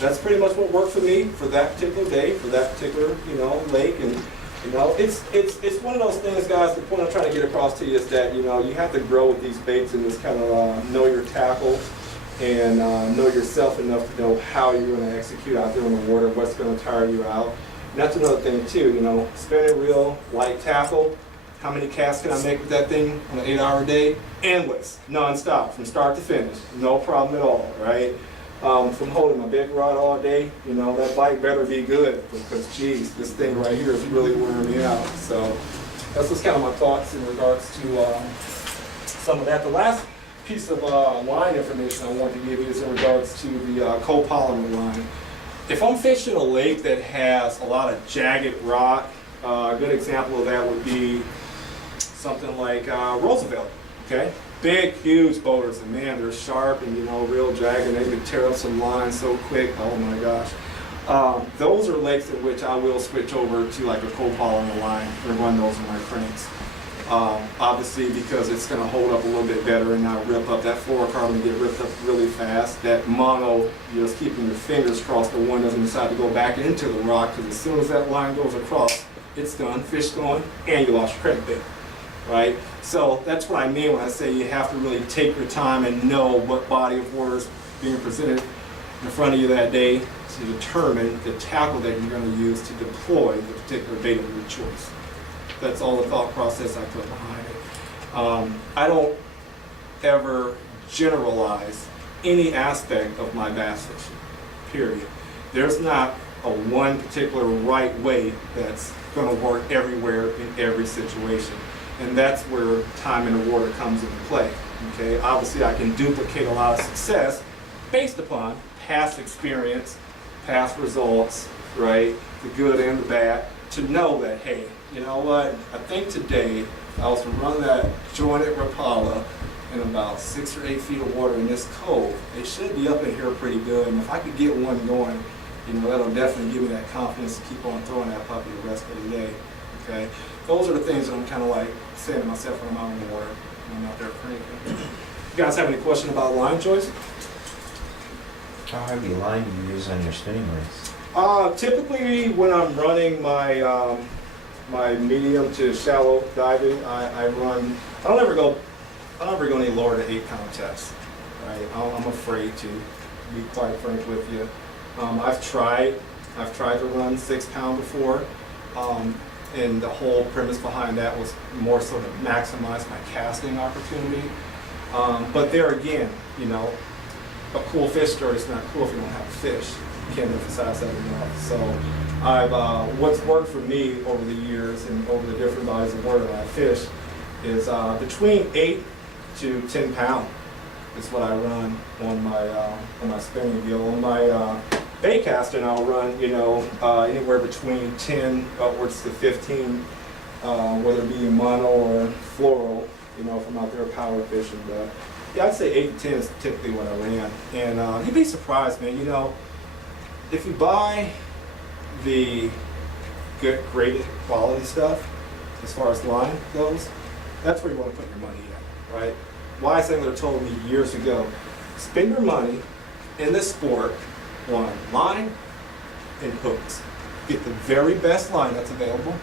that's pretty much what worked for me for that particular day, for that particular, lake. And, it's one of those things, guys, the point I'm trying to get across to you is that, you have to grow with these baits and just kind of know your tackle and know yourself enough to know how you're going to execute out there in the water, what's going to tire you out. And that's another thing, too, spinning reel, light tackle. How many casts can I make with that thing on an 8-hour day? Endless, nonstop, from start to finish. No problem at all, right? From holding my big rod all day, that bite better be good because, geez, this thing right here is really wearing me out. So that's just kind of my thoughts in regards to some of that. The last piece of line information I want to give you is in regards to the copolymer line. If I'm fishing a lake that has a lot of jagged rock, a good example of that would be something like Roosevelt, okay? Big, huge boulders, and man, they're sharp and, real jagged, and they can tear up some lines so quick, oh my gosh. Those are lakes in which I will switch over to like a copolymer line and run those in my cranks. Obviously because it's gonna hold up a little bit better and not rip up. That fluorocarbon get ripped up really fast. That mono, you're just keeping your fingers crossed the one doesn't decide to go back into the rock, because as soon as that line goes across, it's done, fish gone, and you lost your crankbait. Right? So that's what I mean when I say you have to really take your time and know what body of water is being presented in front of you that day to determine the tackle that you're going to use to deploy the particular bait of your choice. That's all the thought process I put behind it. I don't ever generalize any aspect of my bass fishing, period. There's not a one particular right way that's going to work everywhere in every situation. And that's where time in the water comes into play. Okay, obviously I can duplicate a lot of success based upon past experience, past results, right? The good and the bad, to know that, hey, you know what? I think today I was to run that jointed Rapala in about 6 or 8 feet of water in this cove. It should be up in here pretty good. And if I could get one going, that'll definitely give me that confidence to keep on throwing that puppy the rest of the day. Okay, those are the things that I'm kind of like saying to myself when I'm out in the water, when I'm out there cranking. You guys have any question about line choice? How heavy line do you use on your spinning rigs? Typically, when I'm running my my medium to shallow diving, I run. I don't ever go any lower than 8-pound tests. Right? I'm afraid to be quite frank with you. I've tried to run 6-pound before. And the whole premise behind that was more so to maximize my casting opportunity. But there again, a cool fish story is not cool if you don't have a fish. You can't emphasize that enough. So what's worked for me over the years and over the different bodies of water that I fish is between 8 to 10 pound is what I run on my spinning deal. On my bait casting, I'll run, anywhere between 10 upwards to 15, whether it be mono or fluoro, if I'm out there power fishing. But yeah, I'd say 8 to 10 is typically what I ran. And you'd be surprised, man, if you buy the good graded quality stuff, as far as line goes, that's where you want to put your money in, right? Wise Angler told me years ago, spend your money in this sport on line and hooks. Get the very best line that's available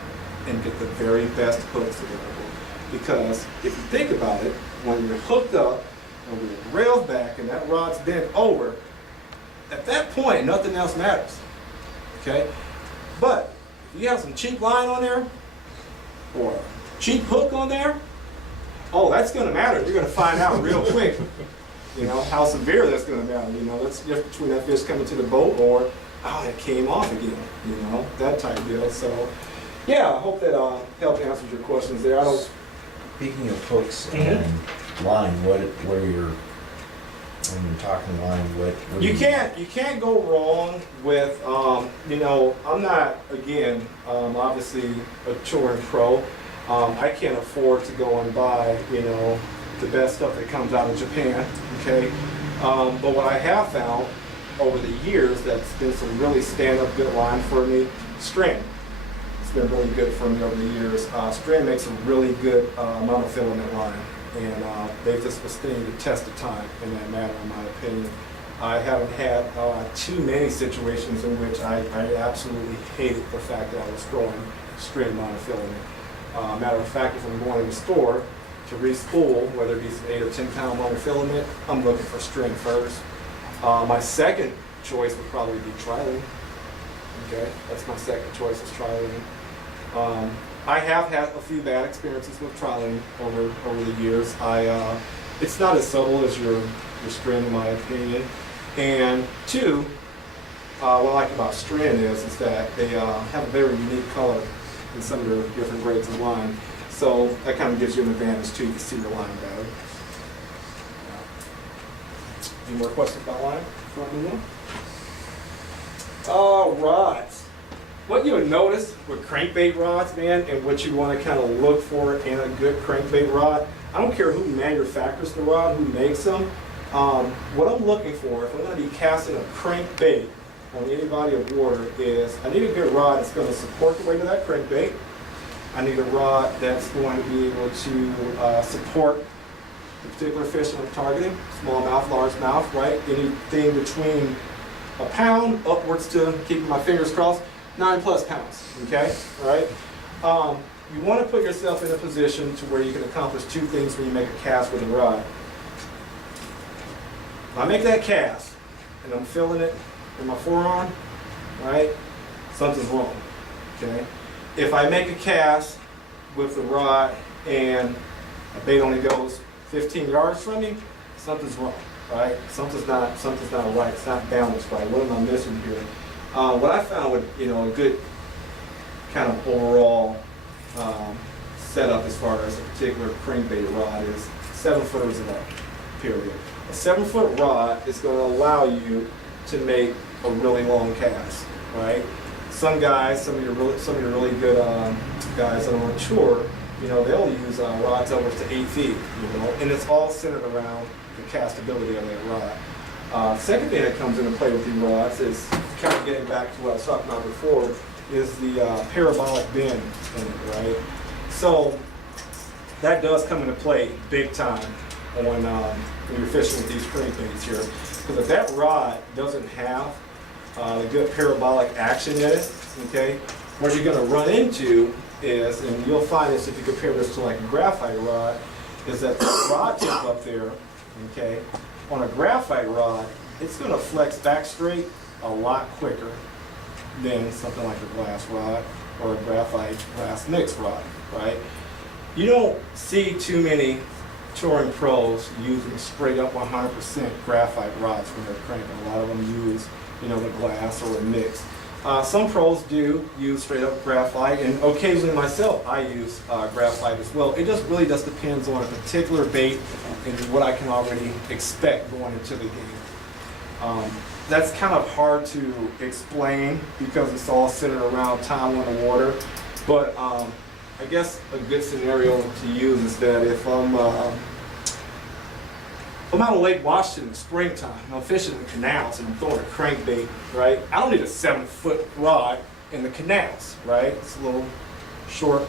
and get the very best hooks available. Because if you think about it, when you're hooked up and with your rails back and that rod's bent over, at that point, nothing else matters. Okay? But if you have some cheap line on there or a cheap hook on there, oh, that's going to matter. You're going to find out real quick. How severe that's going to matter. That's just between that fish coming to the boat or, oh, it came off again. That type of deal. So, yeah, I hope that helped answer your questions there. Speaking of hooks and line, what are your when you're talking line, what do You can't go wrong with, I'm not, again, obviously a touring pro. I can't afford to go and buy, the best stuff that comes out of Japan, okay? But what I have found over the years that's been some really stand-up good line for me, Strand. It's been really good for me over the years. Strand makes a really good monofilament line, and they've just withstood the test of time in that matter, in my opinion. I haven't had too many situations in which I absolutely hated the fact that I was throwing Strand monofilament. Matter of fact, if I'm going to the store to re-spool, whether it be some 8 or 10 pound monofilament, I'm looking for Strand first. My second choice would probably be Trilene. Okay, that's my second choice is Trilene. I have had a few bad experiences with Trilene over the years. It's not as subtle as your Strand in my opinion. And two, what I like about Strand is that they have a very unique color in some of their different grades of line. So that kind of gives you an advantage too to see your line better. Any more questions about line before I move on? Rods. What you would notice with crankbait rods, man, and what you want to kind of look for in a good crankbait rod, I don't care who manufactures the rod, who makes them. What I'm looking for, if I'm going to be casting a crankbait on any body of water, is I need a good rod that's going to support the weight of that crankbait. I need a rod that's going to be able to support the particular fish that I'm targeting, smallmouth, largemouth, right? Anything between a pound upwards to, keeping my fingers crossed, 9+ pounds, okay? All right? You want to put yourself in a position to where you can accomplish two things when you make a cast with a rod. If I make that cast and I'm feeling it in my forearm, right? Something's wrong, okay? If I make a cast with the rod and a bait only goes 15 yards from me, something's wrong, right? Something's not right. It's not balanced right. What am I missing here? What I found with a good kind of overall setup as far as a particular crankbait rod is 7-footers and up. Period. A 7-foot rod is going to allow you to make a really long cast, right? Some guys, some of your really good guys that are on tour, they'll use rods upwards to 8 feet, and it's all centered around the castability of that rod. Second thing that comes into play with these rods is kind of getting back to what I was talking about before, is the parabolic bend in it, right? So that does come into play big time when you're fishing with these crankbaits here, because if that rod doesn't have a good parabolic action in it, okay, what you're going to run into is, and you'll find this if you compare this to like a graphite rod, is that the rod tip up there, okay, on a graphite rod, it's going to flex back straight a lot quicker than something like a glass rod or a graphite glass mix rod, right? You don't see too many touring pros using straight up 100% graphite rods when they're cranking. A lot of them use, the glass or a mix. Some pros do use straight up graphite, and occasionally myself, I use graphite as well. It just really just depends on a particular bait and what I can already expect going into the game. That's kind of hard to explain because it's all centered around time on the water, but I guess a good scenario to use is that if I'm out on Lake Washington in the springtime, I'm fishing in the canals and I'm throwing a crankbait, right? I don't need a 7-foot rod in the canals, right? It's a little short,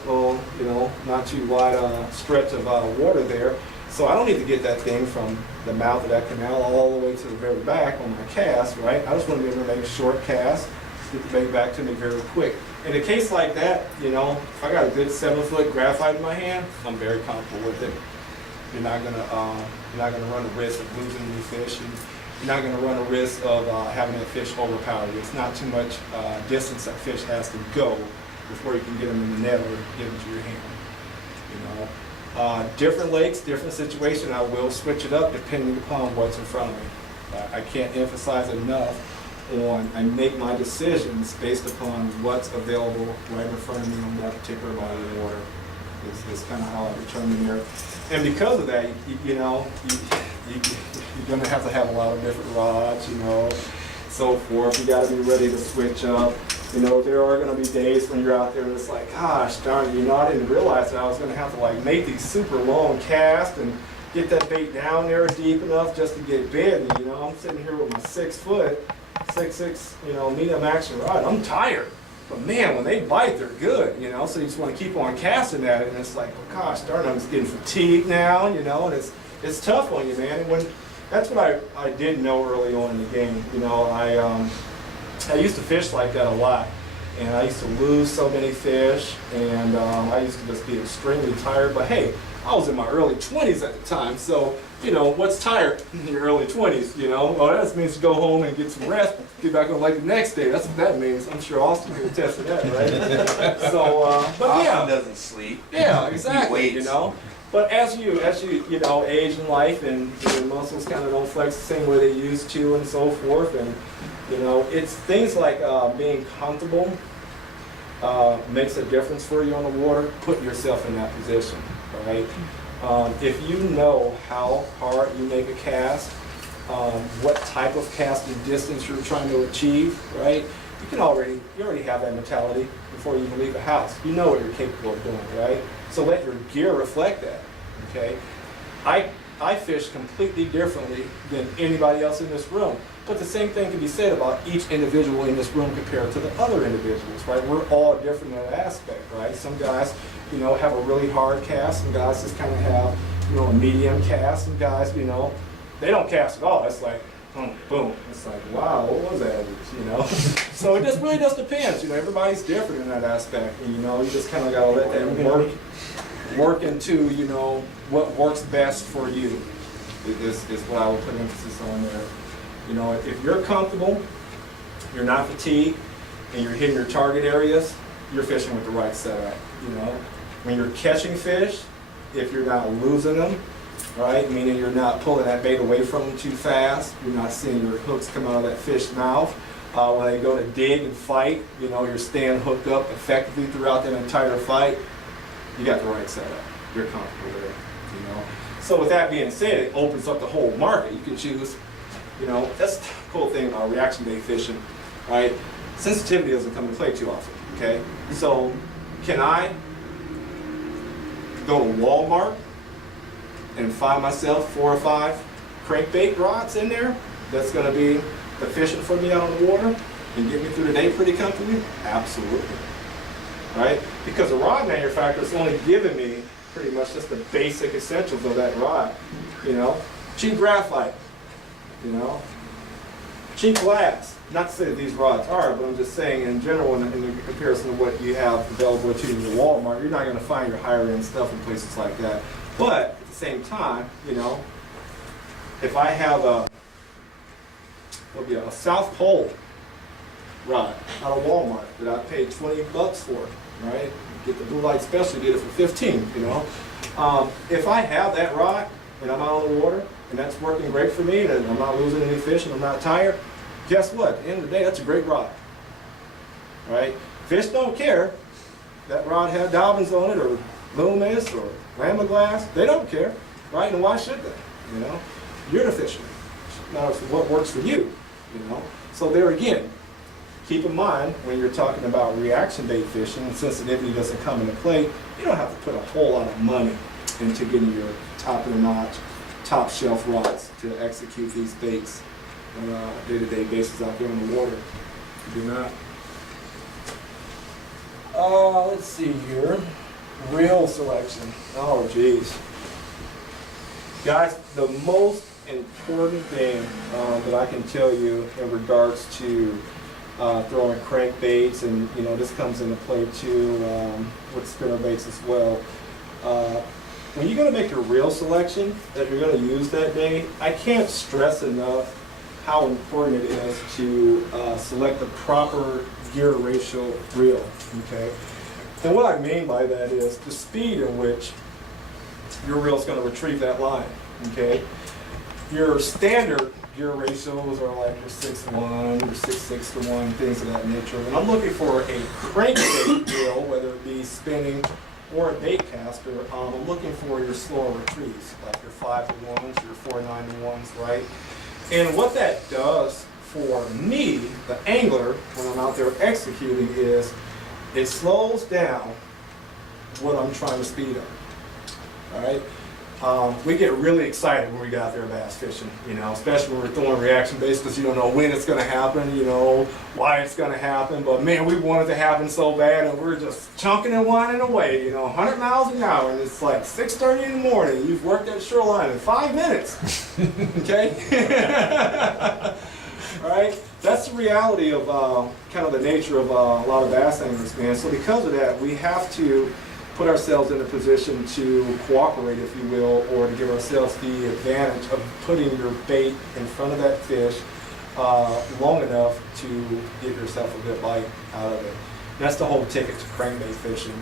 not too wide stretch of water there. So I don't need to get that thing from the mouth of that canal all the way to the very back on my cast, right? I just want to be able to make a short cast, get the bait back to me very quick. In a case like that, if I got a good 7-foot graphite in my hand, I'm very comfortable with it. You're not gonna run the risk of losing any fish, and you're not gonna run a risk of having that fish overpower you. It's not too much distance that fish has to go before you can get them in the net or get them to your hand. Different lakes, different situation. I will switch it up depending upon what's in front of me. I can't emphasize enough on I make my decisions based upon what's available right in front of me on that particular body of water. Is kind of how I determine there. And because of that, you're gonna have to have a lot of different rods, you know, so forth. You gotta be ready to switch up. You know, there are gonna be days when you're out there and it's like, gosh darn it, you know, I didn't realize that I was gonna have to like make these super long casts and get that bait down there deep enough just to get bitten. You know, I'm sitting here with my 6 foot, 6'6", you know, medium action rod. I'm tired. But man, when they bite, they're good, you know, so you just want to keep on casting at it, and it's like, oh gosh darn, I'm just getting fatigued now, you know, and it's tough on you, man. And when that's what I didn't know early on in the game, you know, I used to fish like that a lot, and I used to lose so many fish, and I used to just be extremely tired. But hey, I was in my early 20s at the time, so you know, what's tired in your early 20s, you know? Well, that means you go home and get some rest, get back on like the next day. That's what that means. I'm sure Austin can attest to that, right? So, but yeah. Austin doesn't sleep. Yeah, exactly, He waits. you know? But as you know, age in life and your muscles kind of don't flex the same way they used to and so forth, and, you know, it's things like being comfortable makes a difference for you on the water. Put yourself in that position, all right? If you know how hard you make a cast, what type of casting distance you're trying to achieve, right? You already have that mentality before you even leave the house. You know what you're capable of doing, right? So let your gear reflect that, okay? I fish completely differently than anybody else in this room. But the same thing can be said about each individual in this room compared to the other individuals, right? We're all different in that aspect, right? Some guys, you know, have a really hard cast. Some guys just kind of have, you know, a medium cast. Some guys, you know, they don't cast at all. It's like, boom. It's like, wow, what was that? You know? So it just really just depends. You know, everybody's different in that aspect. And, you know, you just kind of got to let that work into, you know, what works best for you is what I would put emphasis on there. You know, if you're comfortable, you're not fatigued, and you're hitting your target areas, you're fishing with the right setup. You know, when you're catching fish, if you're not losing them, right, meaning you're not pulling that bait away from them too fast, you're not seeing your hooks come out of that fish's mouth. When they go to dig and fight, you know, you're staying hooked up effectively throughout that entire fight. You got the right setup. You're comfortable there. You know. So with that being said, it opens up the whole market. You can choose. You know, that's the cool thing about reaction bait fishing, right? Sensitivity doesn't come into play too often, okay? So, can I go to Walmart and find myself 4 or 5 crankbait rods in there that's gonna be efficient for me out on the water and get me through the day pretty comfortably? Absolutely, right? Because the rod manufacturer is only giving me pretty much just the basic essentials of that rod, you know? Cheap graphite. You know, cheap glass. Not to say that these rods are, but I'm just saying in general, in comparison to what you have available to you in your Walmart, you're not going to find your higher end stuff in places like that. But at the same time, you know, if I have a South Pole rod out of Walmart that I paid $20 for, right? Get the blue light special, get it for 15. You know, if I have that rod and I'm out on the water, and that's working great for me, and I'm not losing any fish, and I'm not tired, guess what? At the end of the day, that's a great rod, right? Fish don't care. That rod had Dobbins on it, or Loomis, or Lama Glass. They don't care, right? And why should they? You know, you're the fisherman. Now, it's what works for you, you know. So there again, keep in mind when you're talking about reaction bait fishing, and sensitivity doesn't come into play. You don't have to put a whole lot of money into getting your top of the notch, top shelf rods to execute these baits on a day-to-day basis out there in the water. You do not. Let's see here. Reel selection. Oh, geez. Guys, the most important thing that I can tell you in regards to throwing crankbaits, and you know this comes into play too with spinner baits as well. When you're going to make your reel selection that you're going to use that day, I can't stress enough how important it is to select the proper gear ratio reel, okay? And what I mean by that is the speed in which your reel is going to retrieve that line, okay? Your standard gear ratios are like your 6:1, your 6:6 to 1, things of that nature. When I'm looking for a crankbait reel, whether it be spinning or a bait caster, I'm looking for your slower retrieves, like your 5-to-1s, your 4-9-to-1s, right? And what that does for me, the angler, when I'm out there executing, is it slows down what I'm trying to speed up. All right. We get really excited when we get out there bass fishing, you know, especially when we're throwing reaction baits, because you don't know when it's going to happen, you know, why it's going to happen. But man, we want it to happen so bad, and we're just chunking and whining away, you know, 100 miles an hour, and it's like 6:30 in the morning. You've worked that shoreline in 5 minutes. Okay. All right. That's the reality of kind of the nature of a lot of bass anglers, man. So because of that, we have to put ourselves in a position to cooperate, if you will, or to give ourselves the advantage of putting your bait in front of that fish long enough to get yourself a good bite out of it. That's the whole ticket to crankbait fishing.